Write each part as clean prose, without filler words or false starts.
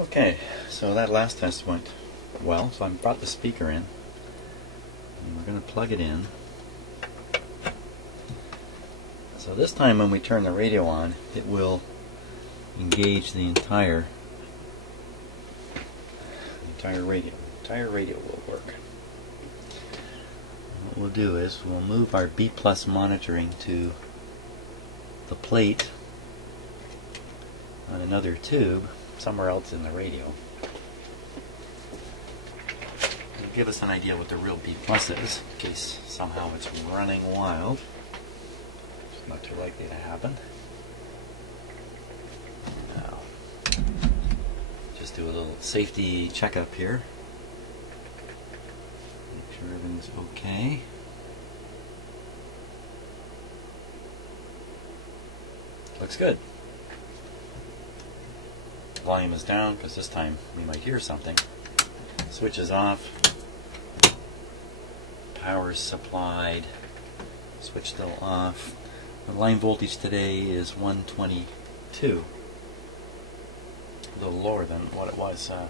Okay, so that last test went well, so I brought the speaker in, and we're going to plug it in. So this time when we turn the radio on, it will engage the entire radio. The entire radio will work. What we'll do is we'll move our B+ monitoring to the plate on another tube somewhere else in the radio. It'll give us an idea what the real B+ is, in case somehow it's running wild. It's not too likely to happen. Now, just do a little safety checkup here. Make sure everything's okay. Looks good. Volume is down because this time we might hear something. Switch is off. Power is supplied. Switch still off. The line voltage today is 122. A little lower than what it was a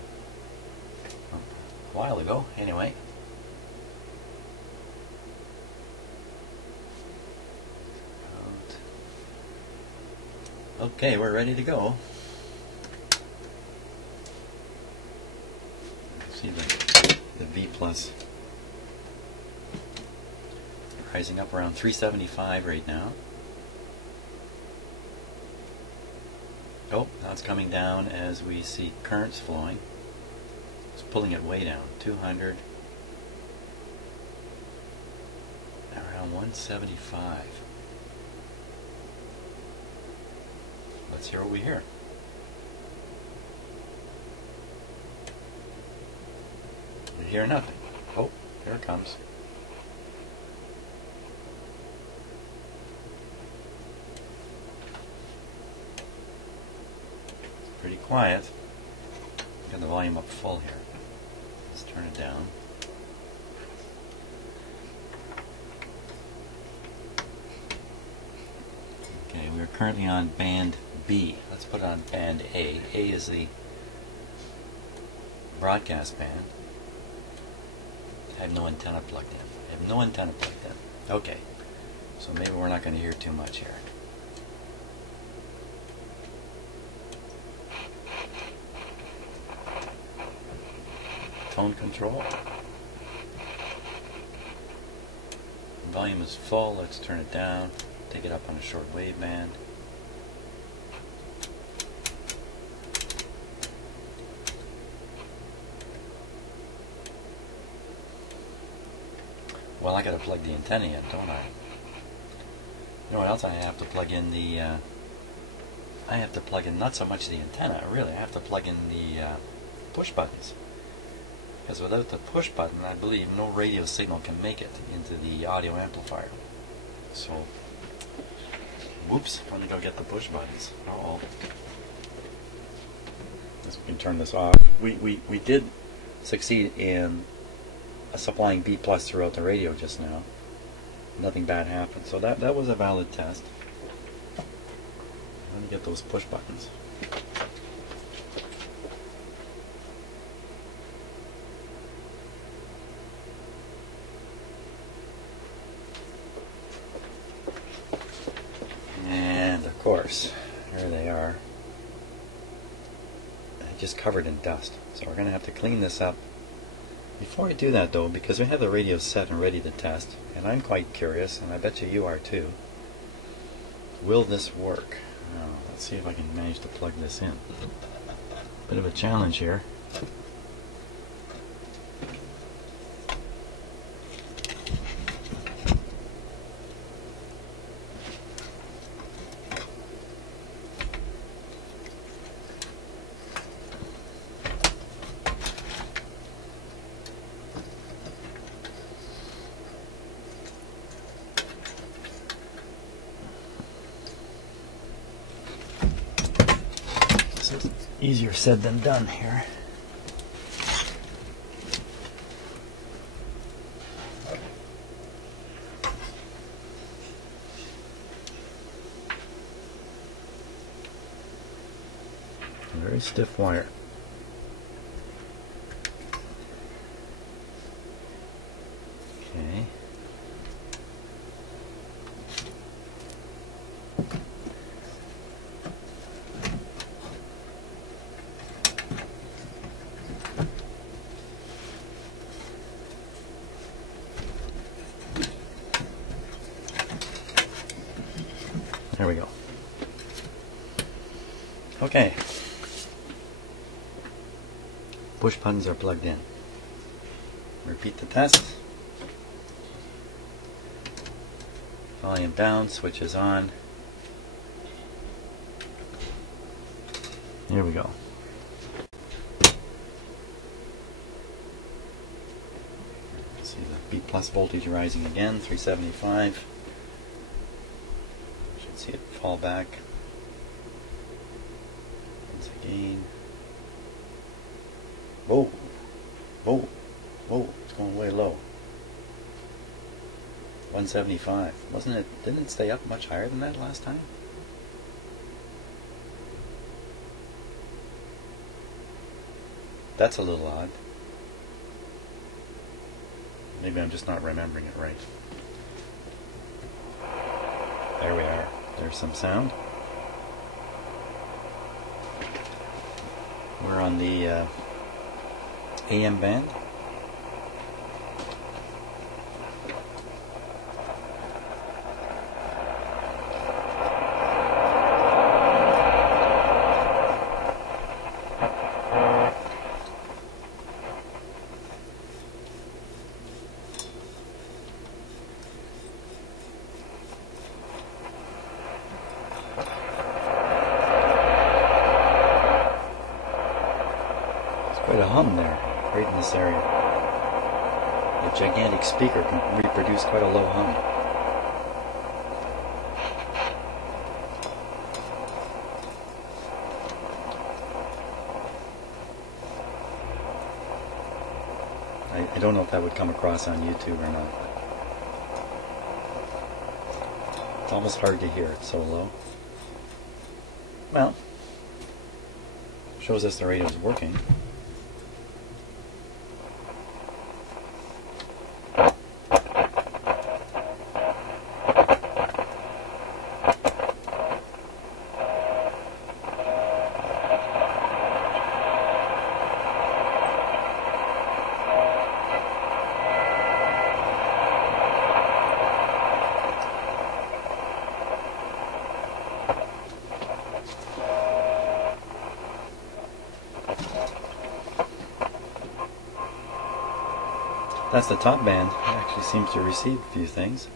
while ago, anyway. Okay, we're ready to go. See the V+ rising up around 375 right now. Oh, now it's coming down as we see currents flowing. It's pulling it way down. 200. Around 175. Let's hear what we hear. We hear nothing. Oh, here it comes. Pretty quiet. Got the volume up full here. Let's turn it down. Okay, we're currently on band B. Let's put it on band A. A is the broadcast band. I have no antenna plugged in. I have no antenna plugged in. Okay, so maybe we're not going to hear too much here. Tone control. The volume is full. Let's turn it down. Take it up on a short wave band. Well, I got to plug the antenna in, don't I? You know what else I have to plug in? I have to plug in not so much the antenna, really. I have to plug in the push buttons. Because without the push button, I believe no radio signal can make it into the audio amplifier. So, whoops, I'm going to go get the push buttons. Uh-oh. Guess we can turn this off. We did succeed in supplying B+ throughout the radio just now. Nothing bad happened. So that was a valid test. Let me get those push buttons. And of course, there they are. Just covered in dust. So we're going to have to clean this up. Before I do that though, because we have the radio set and ready to test, and I'm quite curious, and I bet you are too, will this work? Now, let's see if I can manage to plug this in. Bit of a challenge here. Easier said than done here. Very stiff wire. Okay. Push buttons are plugged in. Repeat the test. Volume down, switches on. Here we go. See the B plus voltage rising again, 375. Should see it fall back. Once again. Whoa, whoa, whoa, it's going way low. 175. Wasn't it, didn't it stay up much higher than that last time? That's a little odd. Maybe I'm just not remembering it right. There we are. There's some sound. We're on the AM band. Quite a hum there, right in this area. The gigantic speaker can reproduce quite a low hum. I don't know if that would come across on YouTube or not. It's almost hard to hear, it's so low. Well, shows us the radio's working. That's the top band. It actually seems to receive a few things.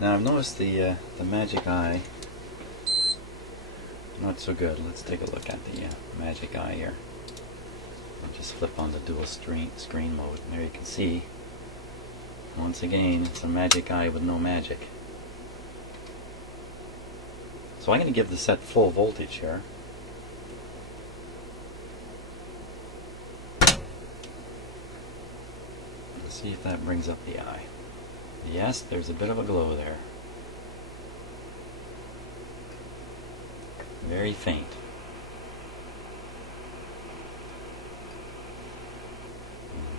Now I've noticed the Magic Eye not so good. Let's take a look at the Magic Eye here. I'll just flip on the dual screen mode. There you can see, once again, it's a Magic Eye with no magic. So I'm going to give the set full voltage here. See if that brings up the eye. Yes, there's a bit of a glow there. Very faint.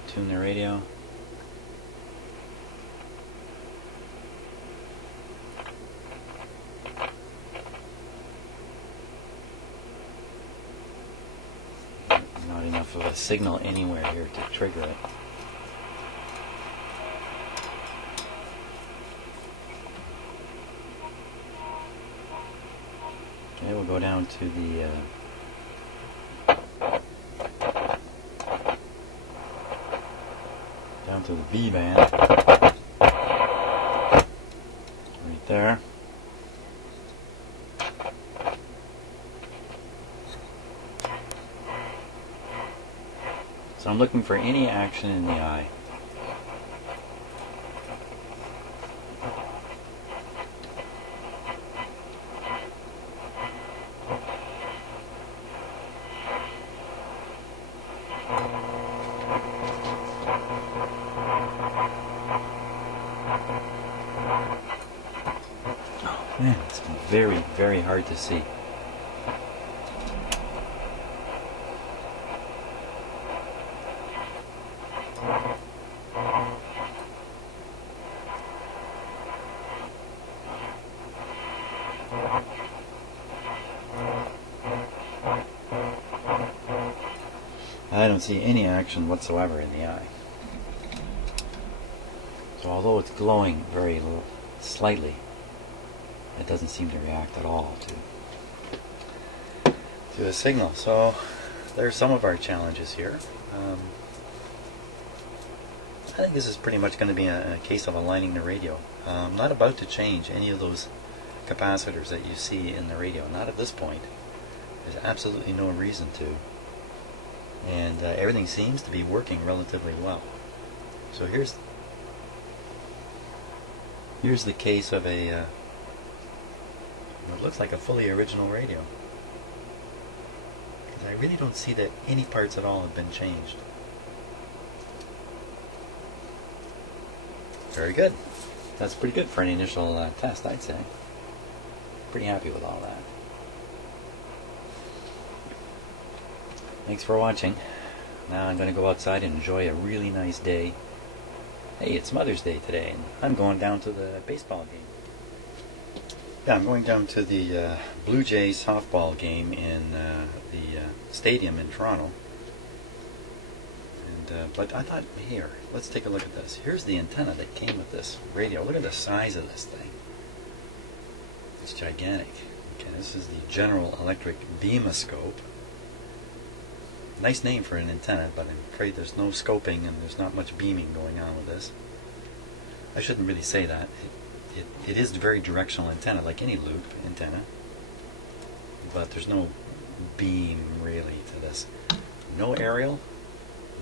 Tune the radio. Not enough of a signal anywhere here to trigger it. Okay, we'll go down to the B band, right there. So I'm looking for any action in the eye. Man, it's very, very hard to see. I don't see any action whatsoever in the eye. So although it's glowing very slightly, it doesn't seem to react at all to to a signal. So there's some of our challenges here. I think this is pretty much going to be a case of aligning the radio. I'm not about to change any of those capacitors that you see in the radio. Not at this point. There's absolutely no reason to. And everything seems to be working relatively well. So here's the case of a what looks like a fully original radio. Because I really don't see that any parts at all have been changed. Very good. That's pretty good for an initial test, I'd say. Pretty happy with all that. Thanks for watching. Now I'm going to go outside and enjoy a really nice day. Hey, it's Mother's Day today, and I'm going down to the baseball game. Yeah, I'm going down to the Blue Jays softball game in the stadium in Toronto. But I thought, here, let's take a look at this. Here's the antenna that came with this radio. Look at the size of this thing. It's gigantic. Okay, this is the General Electric Beamoscope. Nice name for an antenna, but I'm afraid there's no scoping and there's not much beaming going on with this. I shouldn't really say that. It is a very directional antenna, like any loop antenna, but there's no beam really to this. No aerial,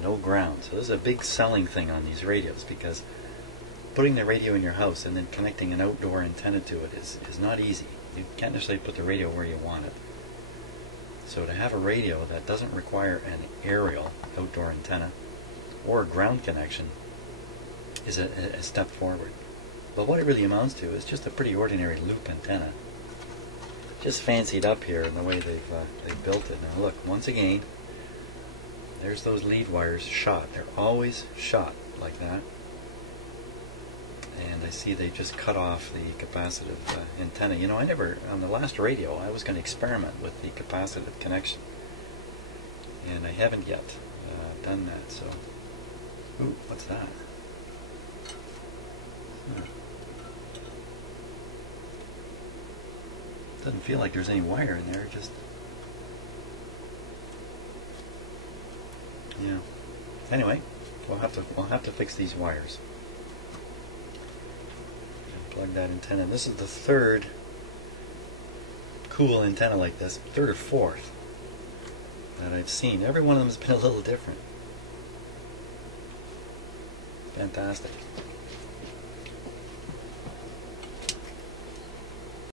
no ground. So this is a big selling thing on these radios, because putting the radio in your house and then connecting an outdoor antenna to it is not easy. You can't necessarily put the radio where you want it. So to have a radio that doesn't require an aerial outdoor antenna or a ground connection is a step forward. But what it really amounts to is just a pretty ordinary loop antenna. Just fancied up here in the way they've built it. Now look, once again, there's those lead wires shot. They're always shot like that. And I see they just cut off the capacitive antenna. You know, I never, on the last radio, I was going to experiment with the capacitive connection. And I haven't yet done that, so. Ooh, what's that? Huh. Doesn't feel like there's any wire in there, just. Yeah. Anyway, we'll have to fix these wires. Plug that antenna. This is the third cool antenna like this, third or fourth that I've seen. Every one of them has been a little different. Fantastic.